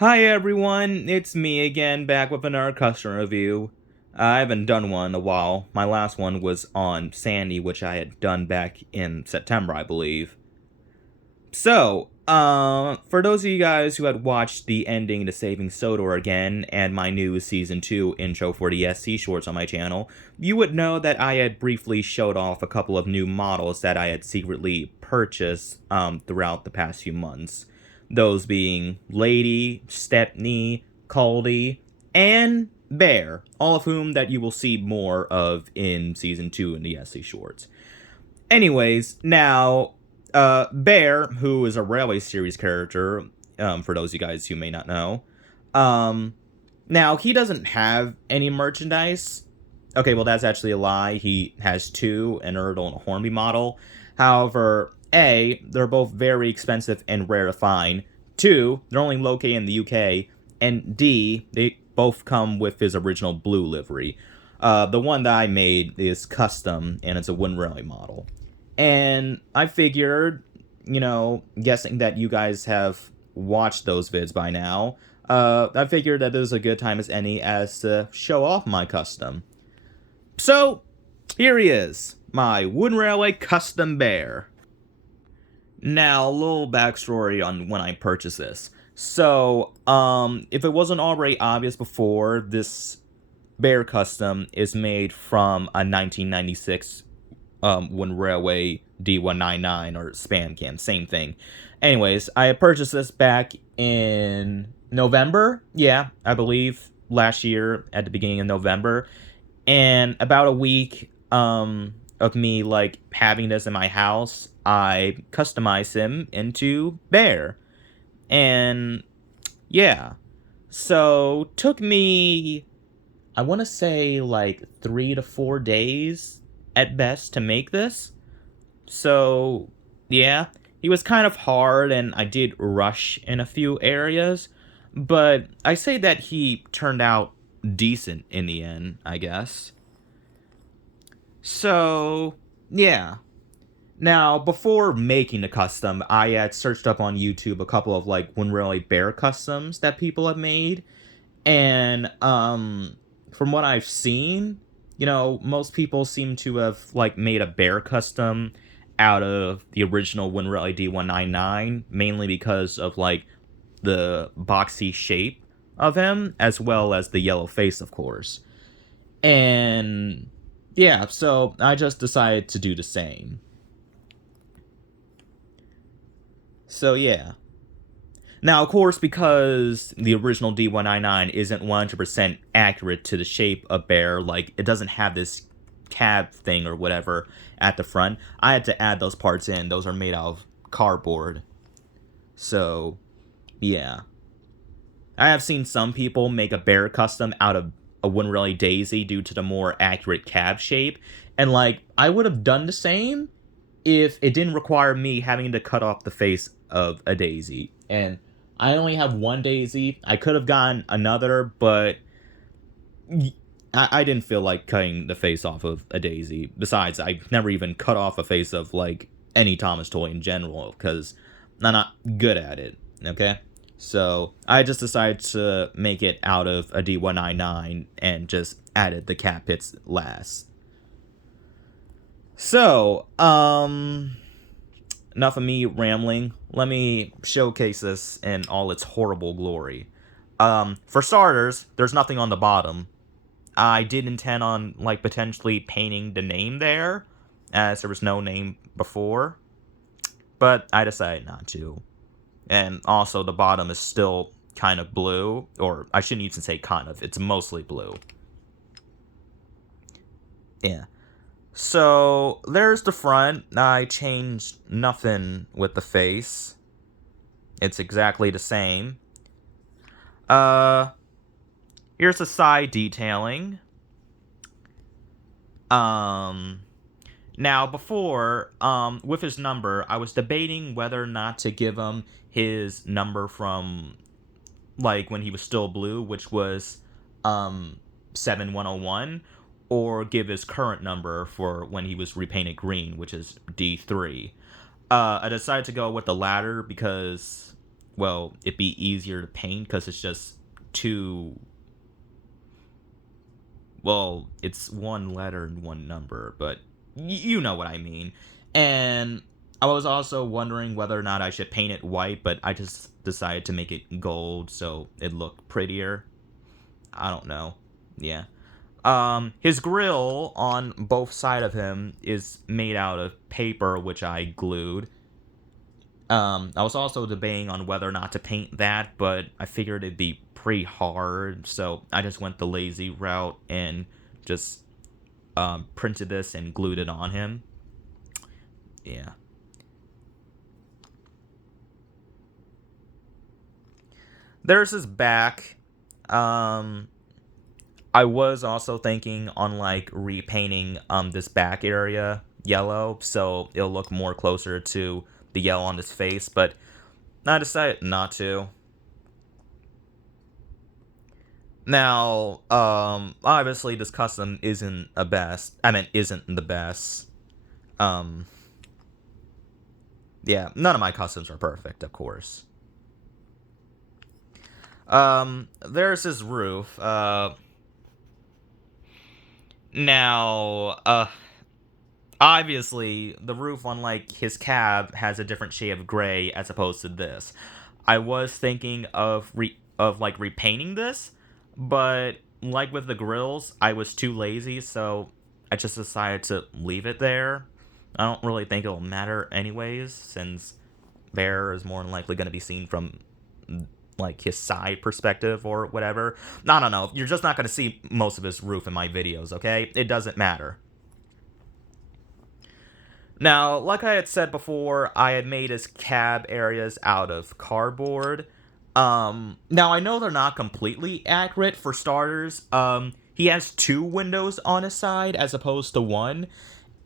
Hi everyone, it's me again, back with another customer review. I haven't done one in a while. My last one was on Sandy, which I had done back in September, I believe. For those of you guys who had watched the ending to Saving Sodor again, and my new Season 2 intro for the SC shorts on my channel, you would know that I had briefly showed off a couple of new models that I had secretly purchased throughout the past few months. Those being Lady, Stepney, Caldy, and Bear, all of whom that you will see more of in Season 2 in the SC shorts. Anyways, now, Bear, who is a Railway Series character, for those of you guys who may not know, now, he doesn't have any merchandise. Okay, well, that's actually a lie. He has two, an Erdal and a Hornby model. However, A, they're both very expensive and rare to find. Two, they're only located in the UK. And D, they both come with his original blue livery. The one that I made is custom, and it's a Wind Rally model. And I figured, guessing that you guys have watched those vids by now, I figured that this is a good time as any as to show off my custom. So, here he is, my Wooden Railway Custom Bear. Now, a little backstory on when I purchased this. So, if it wasn't already obvious before, this Bear Custom is made from a 1996 Wooden Railway D199 or Spam Cam, same thing. Anyways, I purchased this back in November. Yeah, I believe last year at the beginning of November. And about a week of me like having this in my house, I customized him into Bear. And yeah. So took me, I want to say, like 3 to 4 days at best to make this. So, yeah, he was kind of hard and I did rush in a few areas, but I say that he turned out decent in the end, I guess. So, yeah. Now, before making the custom, I had searched up on YouTube a couple of like Winrelly Bear customs that people have made, and from what I've seen, most people seem to have like made a bear custom out of the original Winrelly D199, mainly because of like the boxy shape of him, as well as the yellow face, of course. And yeah, so I just decided to do the same. So yeah. Now, of course, because the original D199 isn't 100% accurate to the shape of Bear, like, it doesn't have this cab thing or whatever at the front, I had to add those parts in. Those are made out of cardboard. So, yeah. I have seen some people make a Bear custom out of a Winrelly Daisy due to the more accurate cab shape, and, like, I would have done the same if it didn't require me having to cut off the face of a daisy. And I only have one daisy. I could have gotten another, but I didn't feel like cutting the face off of a daisy. Besides, I never even cut off a face of like any Thomas toy in general because I'm not good at it. Okay, so I just decided to make it out of a D199 and just added the cat pits last. So, enough of me rambling. Let me showcase this in all its horrible glory. For starters, there's nothing on the bottom. I did intend on, like, potentially painting the name there, as there was no name before, but I decided not to. And also, the bottom is still kind of blue, or I shouldn't even say kind of, it's mostly blue. Yeah. So, there's the front. I changed nothing with the face. It's exactly the same. Here's the side detailing. Now before, with his number, I was debating whether or not to give him his number from, like, when he was still blue, which was, 7101, or give his current number for when he was repainted green, which is D3. I decided to go with the latter because well, it'd be easier to paint because it's just two. Well, it's one letter and one number, but you know what I mean. And I was also wondering whether or not I should paint it white, but I just decided to make it gold so it looked prettier. I don't know. Yeah. His grill on both sides of him is made out of paper, which I glued. I was also debating on whether or not to paint that, but I figured it'd be pretty hard, so I just went the lazy route and just printed this and glued it on him. Yeah. There's his back. I was also thinking on like repainting this back area yellow so it'll look more closer to the yellow on his face, but I decided not to. Now, obviously this custom isn't isn't the best. Um, yeah, none of my customs are perfect, of course. There's his roof. Now, obviously, the roof on, like, his cab has a different shade of gray as opposed to this. I was thinking of, like, repainting this, but, like with the grills, I was too lazy, so I just decided to leave it there. I don't really think it'll matter anyways, since Bear is more than likely going to be seen from like his side perspective or whatever. I don't know. You're just not going to see most of his roof in my videos, okay? It doesn't matter. Now, like I had said before, I had made his cab areas out of cardboard. Now I know they're not completely accurate for starters. He has two windows on his side as opposed to one,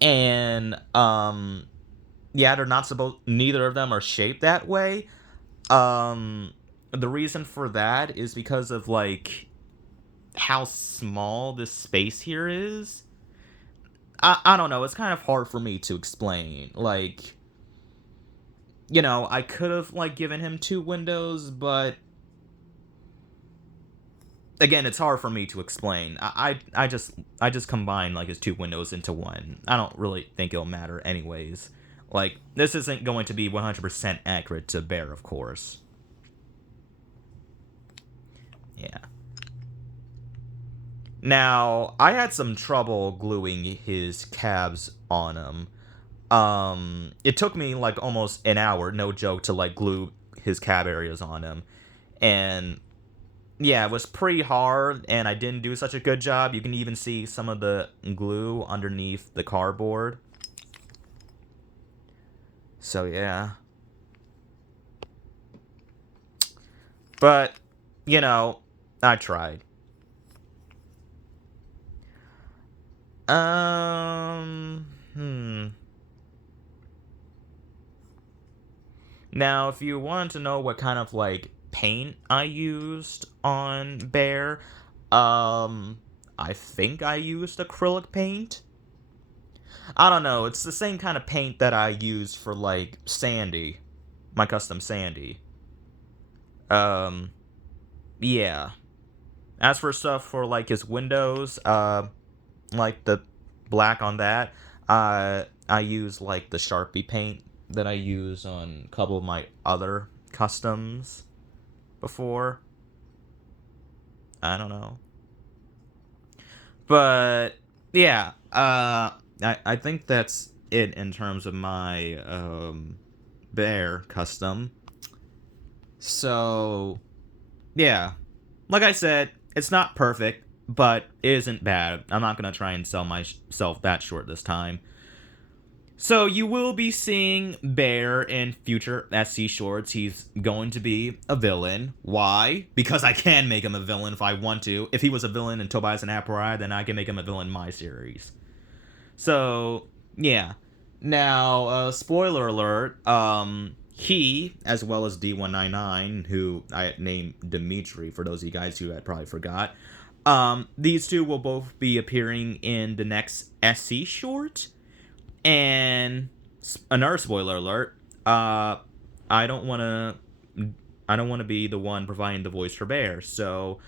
and yeah, they're not supposed. Neither of them are shaped that way. The reason for that is because of like how small this space here is. I don't know. It's kind of hard for me to explain. Like, you know, I could have like given him two windows, but again, it's hard for me to explain. I just combine like his two windows into one. I don't really think it'll matter anyways. Like, this isn't going to be 100% accurate to Bear, of course. Yeah. Now, I had some trouble gluing his cabs on him. It took me like almost an hour, no joke, to like glue his cab areas on him. And yeah, it was pretty hard, and I didn't do such a good job. You can even see some of the glue underneath the cardboard. So yeah. But, you know, I tried. Hmm. Now, if you want to know what kind of, like, paint I used on Bear, I think I used acrylic paint. I don't know, it's the same kind of paint that I used for, like, Sandy. My custom Sandy. Um, yeah. As for stuff for, like, his windows, like the black on that, I use like the Sharpie paint that I use on a couple of my other customs before. I don't know. But yeah, I think that's it in terms of my Bear custom. So yeah, like I said, it's not perfect, but it isn't bad. I'm not gonna try and sell myself that short this time. So you will be seeing Bear in future SC shorts. He's going to be a villain. Why? Because I can make him a villain if I want to. If he was a villain in Tobias and Appari, then I can make him a villain in my series. So yeah. Now, spoiler alert. He, as well as D199, who I had named Dimitri for those of you guys who had probably forgot. These two will both be appearing in the next SC short. And another spoiler alert. I don't want to. I don't want to be the one providing the voice for Bear. So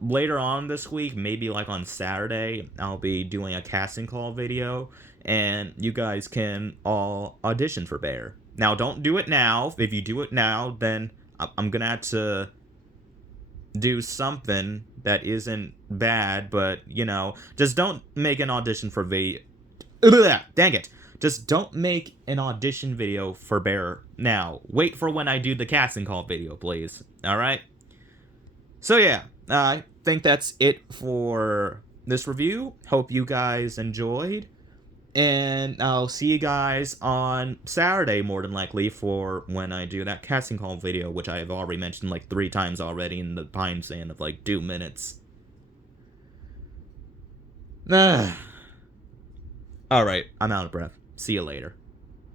later on this week, maybe like on Saturday, I'll be doing a casting call video, and you guys can all audition for Bear. Now, don't do it now. If you do it now, then I'm gonna have to do something that isn't bad, but you know, just don't make an audition for dang it. Just don't make an audition video for Bear now. Wait for when I do the casting call video, please. Alright? So yeah, I think that's it for this review. Hope you guys enjoyed. And I'll see you guys on Saturday, more than likely, for when I do that casting call video, which I have already mentioned like 3 times already in the time span of like 2 minutes. Alright, I'm out of breath. See you later.